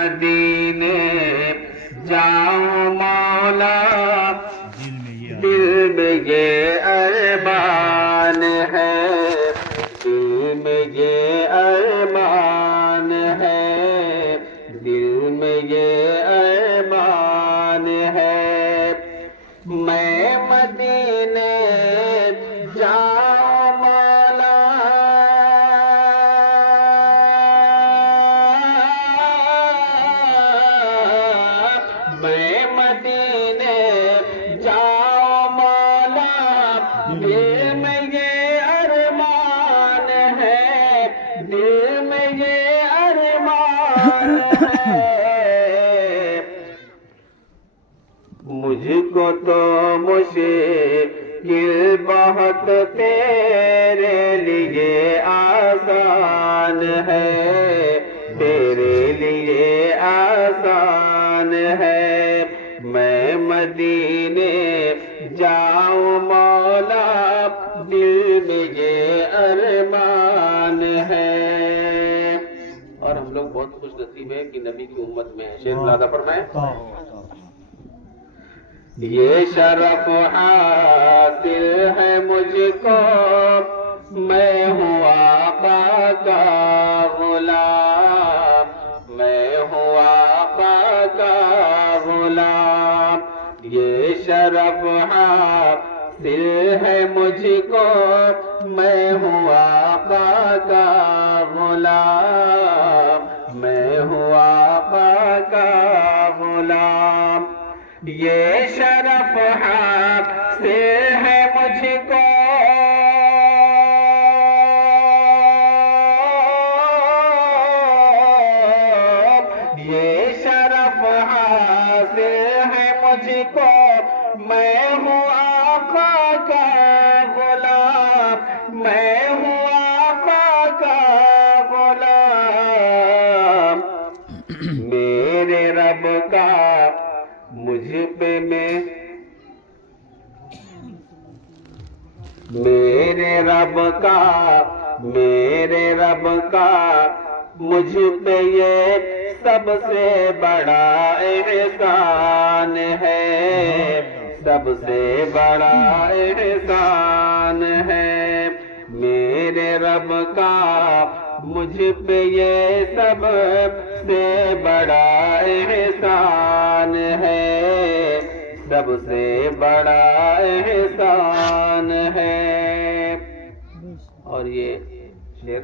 मदीने जाऊं मौला, दिल में ये अरमान है, दिल में ये अरमान है, दिल में ये अरमान है। मैं मदीने जाऊं मौला, मैं मदीने जाऊं मौला, दिल में ये अरमान है, दिल में ये अरमान है। मुझको तो मुश्किल बहुत तेरे लिए आसान है, तेरे लिए आसान है। मैं मदीने जाऊं मौला, दिल में ये अरमान है। और हम लोग बहुत खुश नसीब है कि नबी की उम्मत में है। शेर मुलादा फरमाए। ये शरफ हासिल है मुझको, मैं हूँ आका का गुलाम, मैं हूँ आका का गुलाम। ये शरफ हासिल है मुझको, मैं हूँ आका का गुलाम, मैं हूँ आका का गुलाम। ये शरफ हासिल है मुझको, ये शरफ हासिल है मुझको, मैं हूँ आका का गुलाम, मैं हूँ आका का गुलाम। मेरे रब का मुझ पे मेरे रब का मुझ पे ये सबसे बड़ा एहसान है, सबसे बड़ा एहसान है। मेरे रब का मुझ पे ये सबसे बड़ा एहसान है, सबसे बड़ा एहसान है। और ये शेर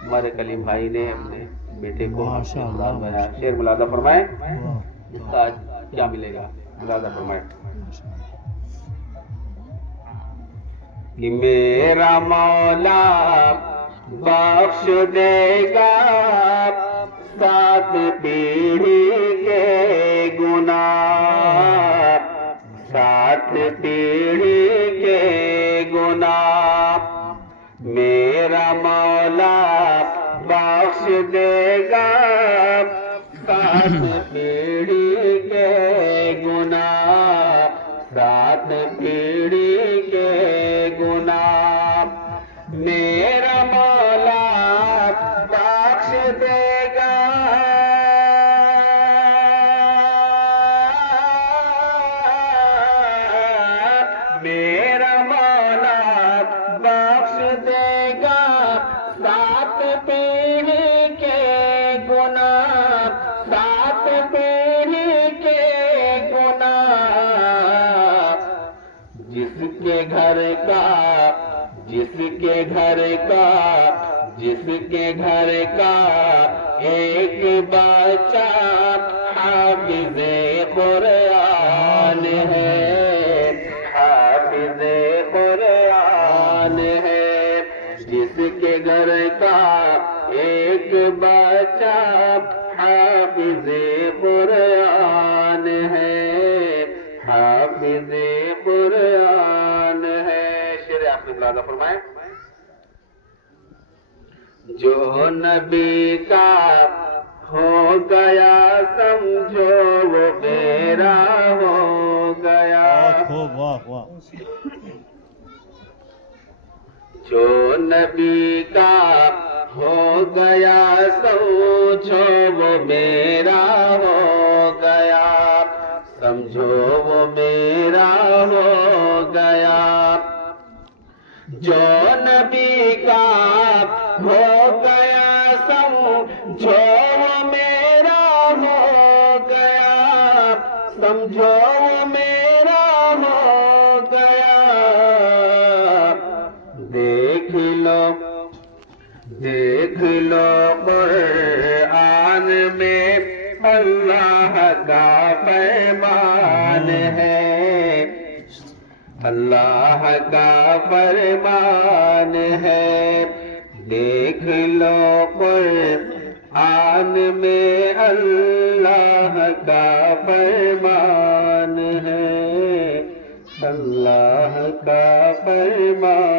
हमारे कलीम भाई ने अपने बेटे को बनाया। शेर मुलादा फरमाए, इसका आज क्या मिलेगा? मुलादा फरमाए कि मेरा मौला बख्श देगा 7 पीढ़ी के गुनाह, 7 पीढ़ी के गुनाह। मेरा मौला बख्श देगा 7 पीढ़ी के गुनाह, 7 पीढ़ी के गुनाह। मेरा मौला बख्श देगा मेरा मौला बख्श देगा 7 पीढ़ी के गुनाह, 7 पीढ़ी के गुनाह। जिसके घर का एक बच्चा हाफिज़े कुरान है, हाफिज़े कुरान है। जिसके घर का एक बच्चा हाफिज़े कुरान है, हाफिज़े कुरान है। शेर आखिरी मुलादा फरमाए। जो नबी का हो गया समझो वो मेरा हो गया, जो नबी का हो गया समझो وہ میرا ہو گیا سمجھو وہ میرا ہو گیا جو نبی کا ہو گیا سمجھو وہ میرا ہو گیا سمجھو وہ میرا ہو گیا دیکھ لو قرآن میں اللہ کا فرمان ہے اللہ کا فرمان ہے دیکھ لو قرآن میں اللہ کا فرمان ہے اللہ کا فرمان